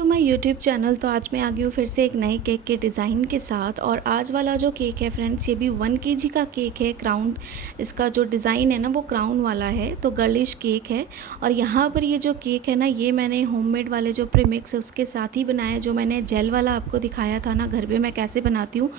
तो मैं YouTube channel तो आज मैं आ गई हूँ फिर से एक नए केक के डिज़ाइन के साथ। और आज वाला जो केक है फ्रेंड्स, ये भी 1 kg का केक है। क्राउन, इसका जो डिज़ाइन है ना वो क्राउन वाला है, तो गर्लिश केक है। और यहाँ पर ये जो केक है ना, ये मैंने होममेड वाले जो प्रीमिक्स है उसके साथ ही बनाया। जो मैंने जेल वाला आपको दिखाया था ना घर पे मैं कैसे बनाती हूँ,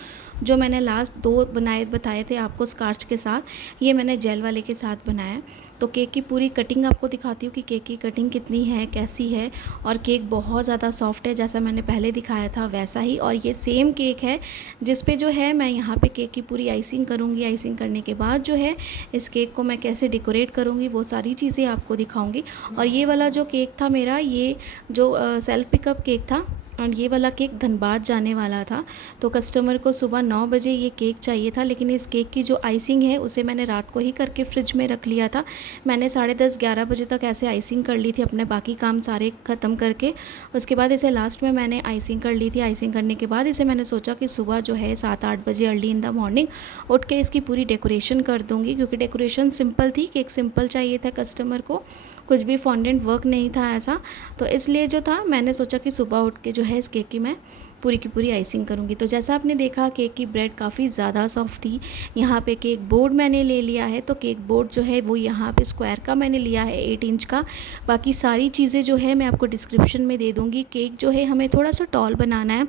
जो मैंने लास्ट 2 बताए थे आपको स्कार्च के साथ, ये मैंने जेल वाले के साथ बनाया। तो केक की पूरी कटिंग आपको दिखाती हूँ कि केक की कटिंग कितनी है, कैसी है। और केक बहुत ज़्यादा सॉफ्ट है, जैसा मैंने पहले दिखाया था वैसा ही। और ये सेम केक है जिस पे जो है मैं यहाँ पे केक की पूरी आइसिंग करूँगी। आइसिंग करने के बाद जो है इस केक को मैं कैसे डेकोरेट करूँगी वो सारी चीज़ें आपको दिखाऊँगी। और ये वाला जो केक था मेरा, ये जो सेल्फ पिकअप केक था, और ये वाला केक धनबाद जाने वाला था। तो कस्टमर को सुबह 9 बजे ये केक चाहिए था, लेकिन इस केक की जो आइसिंग है उसे मैंने रात को ही करके फ्रिज में रख लिया था। मैंने 10:30-11 बजे तक ऐसे आइसिंग कर ली थी, अपने बाकी काम सारे ख़त्म करके। उसके बाद इसे लास्ट में मैंने आइसिंग कर ली थी। आइसिंग करने के बाद इसे मैंने सोचा कि सुबह जो है 7-8 बजे अर्ली इन द मॉर्निंग उठ के इसकी पूरी डेकोरेशन कर दूँगी, क्योंकि डेकोरेशन सिंपल थी। केक सिंपल चाहिए था कस्टमर को, कुछ भी फॉन्डेंट वर्क नहीं था ऐसा। तो इसलिए जो था मैंने सोचा कि सुबह उठ के जो है इस केक की मैं पूरी की पूरी आइसिंग करूँगी। तो जैसा आपने देखा केक की ब्रेड काफ़ी ज़्यादा सॉफ्ट थी। यहाँ पे केक बोर्ड मैंने ले लिया है, तो केक बोर्ड जो है वो यहाँ पे स्क्वायर का मैंने लिया है 8 इंच का। बाकी सारी चीज़ें जो है मैं आपको डिस्क्रिप्शन में दे दूँगी। केक जो है हमें थोड़ा सा टॉल बनाना है,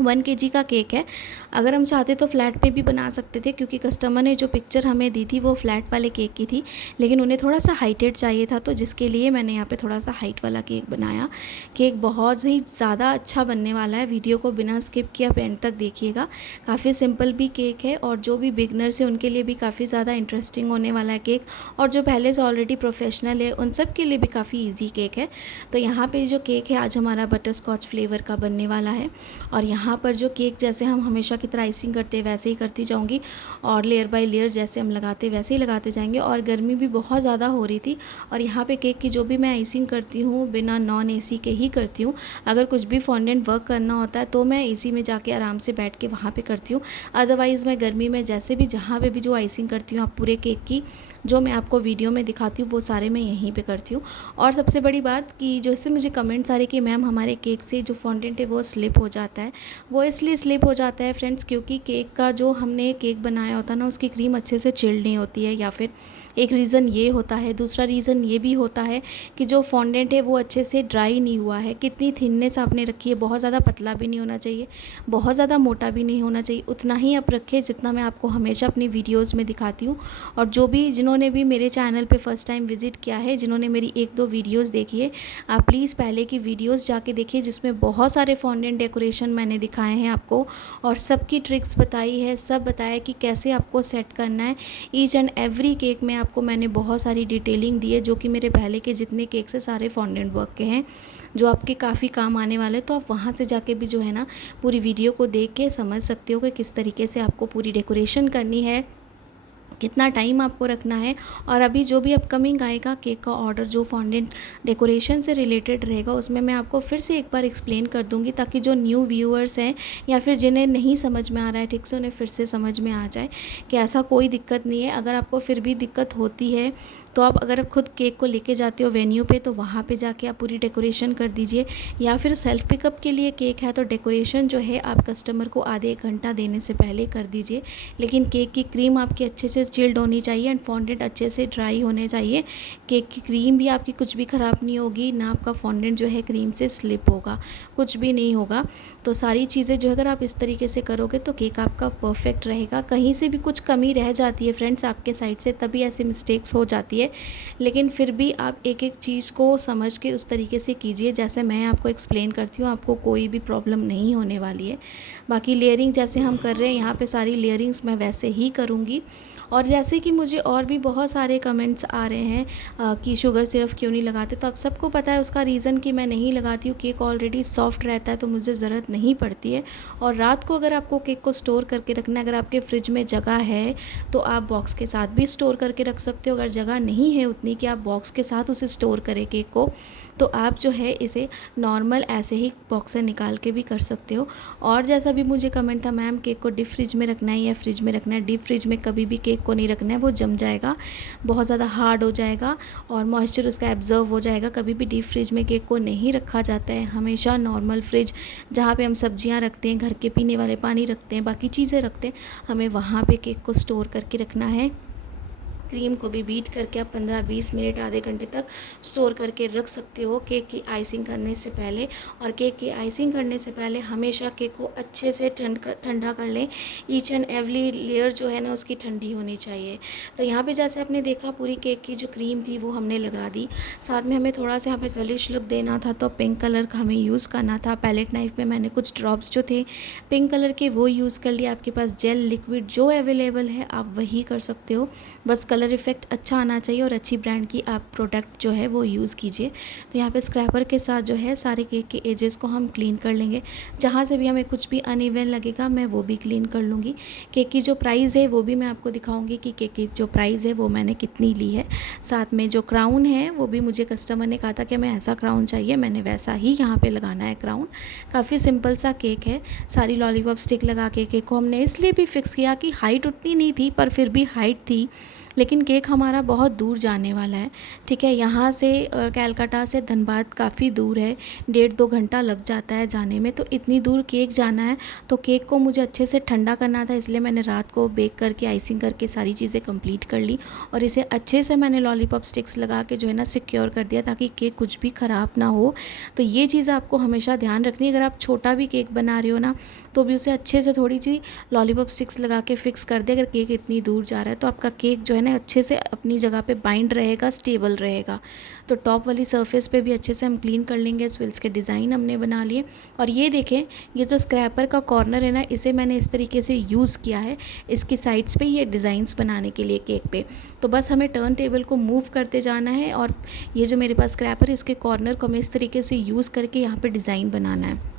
1 kg का केक है। अगर हम चाहते तो फ्लैट पे भी बना सकते थे, क्योंकि कस्टमर ने जो पिक्चर हमें दी थी वो फ्लैट वाले केक की थी, लेकिन उन्हें थोड़ा सा हाइटेड चाहिए था, तो जिसके लिए मैंने यहाँ पे थोड़ा सा हाइट वाला केक बनाया। केक बहुत ही ज़्यादा अच्छा बनने वाला है, वीडियो को बिना स्किप किए आप एंड तक देखिएगा। काफ़ी सिंपल भी केक है, और जो भी बिगनर्स है उनके लिए भी काफ़ी ज़्यादा इंटरेस्टिंग होने वाला है केक, और जो पहले से ऑलरेडी प्रोफेशनल है उन सब के लिए भी काफ़ी ईजी केक है। तो यहाँ पर जो केक है आज हमारा बटर स्कॉच फ्लेवर का बनने वाला है। और यहाँ पर जो केक जैसे हम हमेशा की तरह आइसिंग करते हैं वैसे ही करती जाऊंगी, और लेयर बाय लेयर जैसे हम लगाते वैसे ही लगाते जाएंगे। और गर्मी भी बहुत ज़्यादा हो रही थी, और यहाँ पे केक की जो भी मैं आइसिंग करती हूँ बिना नॉन एसी के ही करती हूँ। अगर कुछ भी फॉन्डेंट वर्क करना होता है तो मैं एसी में जाके आराम से बैठ के वहाँ पे करती हूँ। अदरवाइज़ मैं गर्मी में जैसे भी जहाँ पे भी जो आइसिंग करती हूँ आप पूरे केक की, जो मैं आपको वीडियो में दिखाती हूँ वो सारे मैं यहीं पे करती हूँ। और सबसे बड़ी बात कि जैसे मुझे कमेंट्स आ रहे कि मैम हमारे केक से जो फॉन्डेंट है वो स्लिप हो जाता है, वो इसलिए स्लिप हो जाता है फ्रेंड्स क्योंकि केक का जो हमने केक बनाया होता है ना उसकी क्रीम अच्छे से चिल्ड नहीं होती है, या फिर एक रीज़न ये होता है। दूसरा रीज़न ये भी होता है कि जो फॉन्डेंट है वो अच्छे से ड्राई नहीं हुआ है। कितनी थिननेस आपने रखी है, बहुत ज़्यादा पतला भी नहीं होना चाहिए, बहुत ज़्यादा मोटा भी नहीं होना चाहिए, उतना ही आप रखें जितना मैं आपको हमेशा अपनी वीडियोज़ में दिखाती हूँ। और जो भी जिन्होंने भी मेरे चैनल पे फर्स्ट टाइम विज़िट किया है, जिन्होंने मेरी 1-2 वीडियोज़ देखी है, आप प्लीज़ पहले की वीडियोज़ जाके देखिए, जिसमें बहुत सारे फॉन्डेंट डेकोरेशन मैंने दिखाए हैं आपको, और सबकी ट्रिक्स बताई है, सब बताया कि कैसे आपको सेट करना है। ईच एंड एवरी केक में आपको मैंने बहुत सारी डिटेलिंग दी है, जो कि मेरे पहले के जितने केक्स है सारे फॉन्डेंट वर्क के हैं, जो आपके काफ़ी काम आने वाले। तो आप वहाँ से जाके भी जो है ना पूरी वीडियो को देख के समझ सकते हो कि किस तरीके से आपको पूरी डेकोरेशन करनी है, कितना टाइम आपको रखना है। और अभी जो भी अपकमिंग आएगा केक का ऑर्डर जो फॉन्डेंट डेकोरेशन से रिलेटेड रहेगा, उसमें मैं आपको फिर से एक बार एक्सप्लेन कर दूंगी, ताकि जो न्यू व्यूअर्स हैं या फिर जिन्हें नहीं समझ में आ रहा है ठीक से, उन्हें फिर से समझ में आ जाए कि ऐसा कोई दिक्कत नहीं है। अगर आपको फिर भी दिक्कत होती है तो आप अगर खुद केक को लेके जाते हो वेन्यू पे, तो वहाँ पे जाके आप पूरी डेकोरेशन कर दीजिए। या फिर सेल्फ पिकअप के लिए केक है तो डेकोरेशन जो है आप कस्टमर को आधे 1 घंटा देने से पहले कर दीजिए। लेकिन केक की क्रीम आपकी अच्छे से चिल्ड होनी चाहिए एंड फॉन्डेंट अच्छे से ड्राई होने चाहिए। केक की क्रीम भी आपकी कुछ भी ख़राब नहीं होगी, ना आपका फॉन्डेंट जो है क्रीम से स्लिप होगा, कुछ भी नहीं होगा। तो सारी चीज़ें जो अगर आप इस तरीके से करोगे तो केक आपका परफेक्ट रहेगा। कहीं से भी कुछ कमी रह जाती है फ्रेंड्स आपके साइड से, तभी ऐसी मिस्टेक्स हो जाती है। लेकिन फिर भी आप एक एक चीज़ को समझ के उस तरीके से कीजिए जैसे मैं आपको एक्सप्लेन करती हूँ, आपको कोई भी प्रॉब्लम नहीं होने वाली है। बाकी लेयरिंग जैसे हम कर रहे हैं यहाँ पे सारी लेयरिंग्स मैं वैसे ही करूँगी। और जैसे कि मुझे और भी बहुत सारे कमेंट्स आ रहे हैं कि शुगर सिरप क्यों नहीं लगाते, तो आप सबको पता है उसका रीज़न कि मैं नहीं लगाती हूँ। केक ऑलरेडी सॉफ्ट रहता है तो मुझे ज़रूरत नहीं पड़ती है। और रात को अगर आपको केक को स्टोर करके रखना है, अगर आपके फ्रिज में जगह है तो आप बॉक्स के साथ भी स्टोर करके रख सकते हो। अगर जगह नहीं है उतनी कि आप बॉक्स के साथ उसे स्टोर करें केक को, तो आप जो है इसे नॉर्मल ऐसे ही बॉक्स से निकाल के भी कर सकते हो। और जैसा भी मुझे कमेंट था मैम केक को डीप फ्रिज में रखना है या फ्रिज में रखना है, डीप फ्रिज में कभी भी केक केक को नहीं रखना है, वो जम जाएगा, बहुत ज़्यादा हार्ड हो जाएगा और मॉइस्चर उसका एब्जर्व हो जाएगा। कभी भी डीप फ्रिज में केक को नहीं रखा जाता है, हमेशा नॉर्मल फ्रिज जहाँ पे हम सब्जियाँ रखते हैं, घर के पीने वाले पानी रखते हैं, बाकी चीज़ें रखते हैं, हमें वहाँ पे केक को स्टोर करके रखना है। क्रीम को भी बीट करके आप 15-20 मिनट आधे घंटे तक स्टोर करके रख सकते हो केक की आइसिंग करने से पहले। और केक की आइसिंग करने से पहले हमेशा केक को अच्छे से ठंडा कर लें। ईच एंड एवरी लेयर जो है ना उसकी ठंडी होनी चाहिए। तो यहाँ पे जैसे आपने देखा पूरी केक की जो क्रीम थी वो हमने लगा दी। साथ में हमें थोड़ा सा यहाँ पे गर्लिश लुक देना था तो पिंक कलर का हमें यूज़ करना था। पैलेट नाइफ में मैंने कुछ ड्रॉप्स जो थे पिंक कलर के वो यूज़ कर लिए। आपके पास जेल लिक्विड जो अवेलेबल है आप वही कर सकते हो, बस कलर इफ़ेक्ट अच्छा आना चाहिए और अच्छी ब्रांड की आप प्रोडक्ट जो है वो यूज़ कीजिए। तो यहाँ पे स्क्रैपर के साथ जो है सारे केक के एजेस को हम क्लीन कर लेंगे। जहाँ से भी हमें कुछ भी अनइवन लगेगा मैं वो भी क्लीन कर लूँगी। केक की जो प्राइस है वो भी मैं आपको दिखाऊंगी कि केक की जो प्राइस है वो मैंने कितनी ली है। साथ में जो क्राउन है वो भी मुझे कस्टमर ने कहा था कि हमें ऐसा क्राउन चाहिए, मैंने वैसा ही यहाँ पे लगाना है क्राउन। काफ़ी सिंपल सा केक है। सारी लॉलीपॉप स्टिक लगा के केक को हमने इसलिए भी फिक्स किया कि हाइट उतनी नहीं थी पर फिर भी हाइट थी, लेकिन केक हमारा बहुत दूर जाने वाला है। ठीक है, यहाँ से कैलकाटा से धनबाद काफ़ी दूर है, 1.5-2 घंटा लग जाता है जाने में। तो इतनी दूर केक जाना है तो केक को मुझे अच्छे से ठंडा करना था, इसलिए मैंने रात को बेक करके आइसिंग करके सारी चीज़ें कंप्लीट कर ली और इसे अच्छे से मैंने लॉलीपॉप स्टिक्स लगा के जो है ना सिक्योर कर दिया ताकि केक कुछ भी ख़राब ना हो। तो ये चीज़ आपको हमेशा ध्यान रखनी है। अगर आप छोटा भी केक बना रहे हो ना तो भी उसे अच्छे से थोड़ी सी लॉलीपॉप स्टिक्स लगा के फिक्स कर दे। अगर केक इतनी दूर जा रहा है तो आपका केक जो है ना अच्छे से अपनी जगह पे बाइंड रहेगा, स्टेबल रहेगा। तो टॉप वाली सरफेस पे भी अच्छे से हम क्लीन कर लेंगे। स्विल्स के डिज़ाइन हमने बना लिए और ये देखें, ये जो स्क्रैपर का कॉर्नर है ना इसे मैंने इस तरीके से यूज़ किया है इसकी साइड्स पे ये डिज़ाइंस बनाने के लिए केक पे। तो बस हमें टर्न टेबल को मूव करते जाना है और ये जो मेरे पास स्क्रैपर है इसके कॉर्नर को हमें इस तरीके से यूज़ करके यहाँ पर डिज़ाइन बनाना है।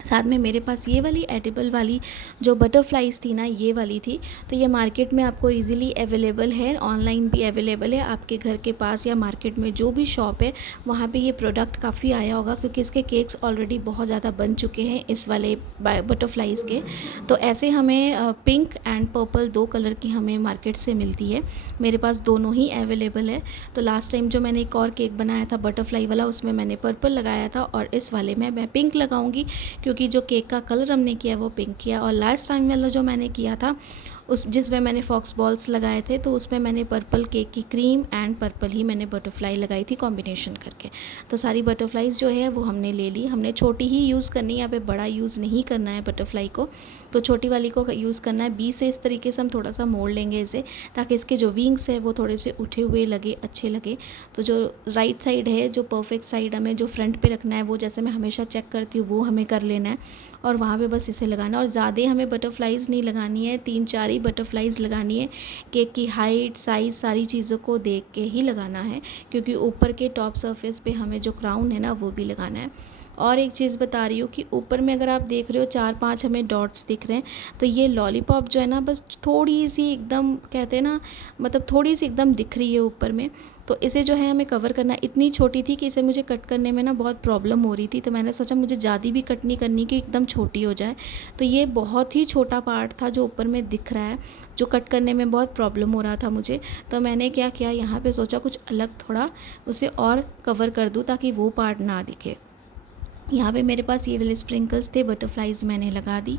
साथ में मेरे पास ये वाली एडिबल वाली जो बटरफ्लाइज थी ना ये वाली थी, तो ये मार्केट में आपको इजीली अवेलेबल है, ऑनलाइन भी अवेलेबल है। आपके घर के पास या मार्केट में जो भी शॉप है वहाँ पे ये प्रोडक्ट काफ़ी आया होगा क्योंकि इसके केक्स ऑलरेडी बहुत ज़्यादा बन चुके हैं इस वाले बटरफ्लाइज के। तो ऐसे हमें पिंक एंड पर्पल 2 कलर की हमें मार्केट से मिलती है, मेरे पास दोनों ही अवेलेबल है। तो लास्ट टाइम जो मैंने एक और केक बनाया था बटरफ्लाई वाला उसमें मैंने पर्पल लगाया था और इस वाले में मैं पिंक लगाऊंगी क्योंकि जो केक का कलर हमने किया वो पिंक किया। और लास्ट टाइम वाला जो मैंने किया था उस जिसमें मैंने फॉक्स बॉल्स लगाए थे तो उसमें मैंने पर्पल केक की क्रीम एंड पर्पल ही मैंने बटरफ्लाई लगाई थी कॉम्बिनेशन करके। तो सारी बटरफ्लाइज जो है वो हमने ले ली। हमने छोटी ही यूज़ करनी है, यहाँ पे बड़ा यूज़ नहीं करना है बटरफ्लाई को, तो छोटी वाली को यूज़ करना है। बी से इस तरीके से हम थोड़ा सा मोड़ लेंगे इसे ताकि इसके जो विंग्स है वो थोड़े से उठे हुए लगे, अच्छे लगे। तो जो राइट साइड है, जो परफेक्ट साइड हमें जो फ्रंट पे रखना है वो जैसे मैं हमेशा चेक करती हूँ वो हमें कर लेना है और वहाँ पे बस इसे लगाना। और ज़्यादा हमें बटरफ्लाइज नहीं लगानी है, 3-4 ही बटरफ्लाइज लगानी है। केक की हाइट, साइज़ सारी चीज़ों को देख के ही लगाना है क्योंकि ऊपर के टॉप सरफेस पे हमें जो क्राउन है ना वो भी लगाना है। और एक चीज़ बता रही हूँ कि ऊपर में अगर आप देख रहे हो 4-5 हमें डॉट्स दिख रहे हैं तो ये लॉलीपॉप जो है ना बस थोड़ी सी एकदम कहते हैं ना, मतलब थोड़ी सी एकदम दिख रही है ऊपर में। तो इसे जो है हमें कवर करना, इतनी छोटी थी कि इसे मुझे कट करने में ना बहुत प्रॉब्लम हो रही थी, तो मैंने सोचा मुझे ज़्यादा भी कट नहीं करनी कि एकदम छोटी हो जाए। तो ये बहुत ही छोटा पार्ट था जो ऊपर में दिख रहा है, जो कट करने में बहुत प्रॉब्लम हो रहा था मुझे। तो मैंने क्या किया, यहाँ पे सोचा कुछ अलग थोड़ा उसे और कवर कर दूँ ताकि वो पार्ट ना दिखे। यहाँ पे मेरे पास ये वाले स्प्रिंकल्स थे, बटरफ्लाइज मैंने लगा दी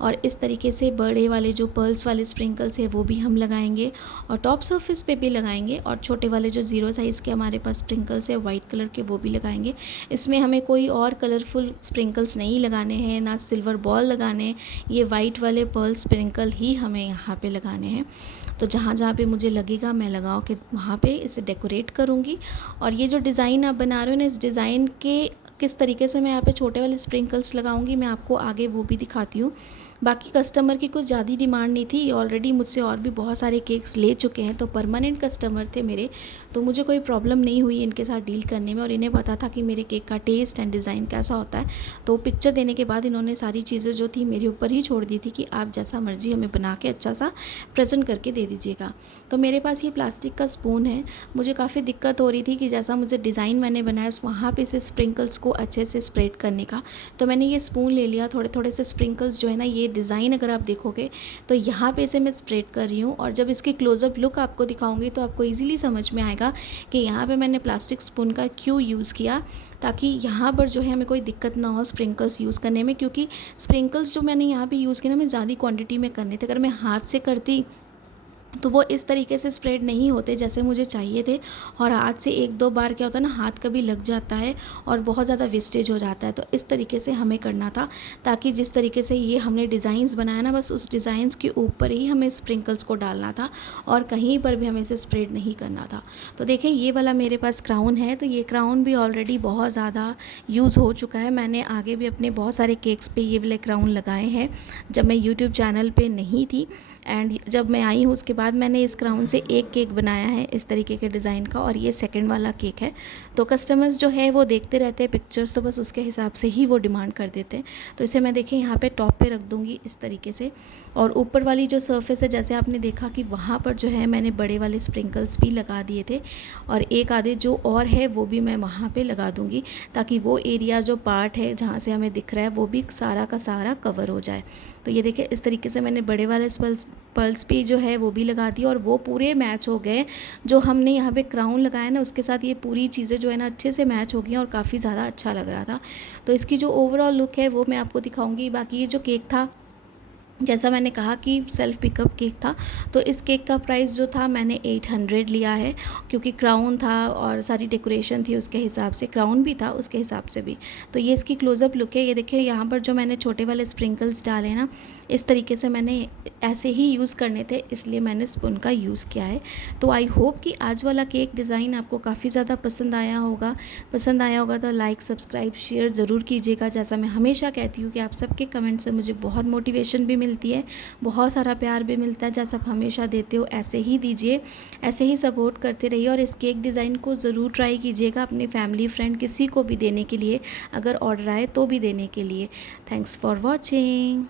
और इस तरीके से बड़े वाले जो पर्ल्स वाले स्प्रिंकल्स है वो भी हम लगाएंगे और टॉप सरफेस पे भी लगाएंगे और छोटे वाले जो 0 साइज़ के हमारे पास स्प्रिंकल्स है वाइट कलर के वो भी लगाएंगे। इसमें हमें कोई और कलरफुल स्प्रिंकल्स नहीं लगाने हैं, ना सिल्वर बॉल लगाने हैं, ये वाइट वाले पर्ल स्प्रिंकल ही हमें यहाँ पर लगाने हैं। तो जहाँ जहाँ पे मुझे लगेगा मैं लगाओ कि वहाँ पे इसे डेकोरेट करूँगी। और ये जो डिज़ाइन आप बना रहे हो ना, इस डिज़ाइन के किस तरीके से मैं यहाँ पे छोटे वाले स्प्रिंकल्स लगाऊंगी मैं आपको आगे वो भी दिखाती हूँ। बाकी कस्टमर की कुछ ज़्यादा डिमांड नहीं थी, ऑलरेडी मुझसे और भी बहुत सारे केक्स ले चुके हैं तो परमानेंट कस्टमर थे मेरे, तो मुझे कोई प्रॉब्लम नहीं हुई इनके साथ डील करने में और इन्हें पता था कि मेरे केक का टेस्ट एंड डिज़ाइन कैसा होता है। तो पिक्चर देने के बाद इन्होंने सारी चीज़ें जो थी मेरे ऊपर ही छोड़ दी थी कि आप जैसा मर्जी हमें बना के अच्छा सा प्रेजेंट करके दे दीजिएगा। तो मेरे पास ये प्लास्टिक का स्पून है, मुझे काफ़ी दिक्कत हो रही थी कि जैसा मुझे डिज़ाइन मैंने बनाया वहाँ पर इसे स्प्रिंकल्स को को अच्छे से स्प्रेड करने का। तो मैंने ये स्पून ले लिया, थोड़े थोड़े से स्प्रिंकल्स जो है ना, ये डिज़ाइन अगर आप देखोगे तो यहाँ पे से मैं स्प्रेड कर रही हूँ। और जब इसकी क्लोज़अप लुक आपको दिखाऊंगी तो आपको ईजिली समझ में आएगा कि यहाँ पे मैंने प्लास्टिक स्पून का क्यों यूज़ किया, ताकि यहाँ पर जो है हमें कोई दिक्कत ना हो स्प्रिंकल्स यूज़ करने में। क्योंकि स्प्रिंकल्स जो मैंने यहाँ पे यूज़ किए ना, मैं ज़्यादा क्वांटिटी में करने थे। अगर मैं हाथ से करती तो वो इस तरीके से स्प्रेड नहीं होते जैसे मुझे चाहिए थे। और हाथ से एक दो बार क्या होता है ना, हाथ कभी लग जाता है और बहुत ज़्यादा वेस्टेज हो जाता है। तो इस तरीके से हमें करना था, ताकि जिस तरीके से ये हमने डिज़ाइंस बनाया ना, बस उस डिज़ाइंस के ऊपर ही हमें स्प्रिंकल्स को डालना था और कहीं पर भी हमें इसे स्प्रेड नहीं करना था। तो देखिए ये वाला मेरे पास क्राउन है, तो ये क्राउन भी ऑलरेडी बहुत ज़्यादा यूज़ हो चुका है। मैंने आगे भी अपने बहुत सारे केक्स पे ये वाले क्राउन लगाए हैं जब मैं यूट्यूब चैनल पे नहीं थी। एंड जब मैं आई हूँ उसके बाद मैंने इस क्राउन से एक केक बनाया है इस तरीके के डिज़ाइन का, और ये सेकंड वाला केक है। तो कस्टमर्स जो है वो देखते रहते हैं पिक्चर्स, तो बस उसके हिसाब से ही वो डिमांड कर देते हैं। तो इसे मैं देखिए यहाँ पे टॉप पे रख दूँगी इस तरीके से। और ऊपर वाली जो सरफेस है, जैसे आपने देखा कि वहाँ पर जो है मैंने बड़े वाले स्प्रिंकल्स भी लगा दिए थे, और एक आधे जो और है वो भी मैं वहाँ पर लगा दूँगी, ताकि वो एरिया जो पार्ट है जहाँ से हमें दिख रहा है वो भी सारा का सारा कवर हो जाए। तो ये देखिए इस तरीके से मैंने बड़े वाले पर्ल्स भी जो है वो भी लगा दी, और वो पूरे मैच हो गए। जो हमने यहाँ पे क्राउन लगाया ना, उसके साथ ये पूरी चीज़ें जो है ना अच्छे से मैच हो गई और काफ़ी ज़्यादा अच्छा लग रहा था। तो इसकी जो ओवरऑल लुक है वो मैं आपको दिखाऊंगी। बाकी ये जो केक था, जैसा मैंने कहा कि सेल्फ़ पिकअप केक था, तो इस केक का प्राइस जो था मैंने 800 लिया है, क्योंकि क्राउन था और सारी डेकोरेशन थी उसके हिसाब से, क्राउन भी था उसके हिसाब से भी। तो ये इसकी क्लोज़अप लुक है। ये देखिए यहाँ पर जो मैंने छोटे वाले स्प्रिंकल्स डाले ना, इस तरीके से मैंने ऐसे ही यूज़ करने थे, इसलिए मैंने स्पून का यूज़ किया है। तो आई होप कि आज वाला केक डिज़ाइन आपको काफ़ी ज़्यादा पसंद आया होगा। तो लाइक सब्सक्राइब शेयर ज़रूर कीजिएगा। जैसा मैं हमेशा कहती हूँ कि आप सबके कमेंट से मुझे बहुत मोटिवेशन भी मिलती है, बहुत सारा प्यार भी मिलता है। जैसा आप हमेशा देते हो ऐसे ही दीजिए, ऐसे ही सपोर्ट करते रहिए। और इस केक डिज़ाइन को ज़रूर ट्राई कीजिएगा अपने फैमिली फ्रेंड किसी को भी देने के लिए, अगर ऑर्डर आए तो भी देने के लिए। Thanks for watching.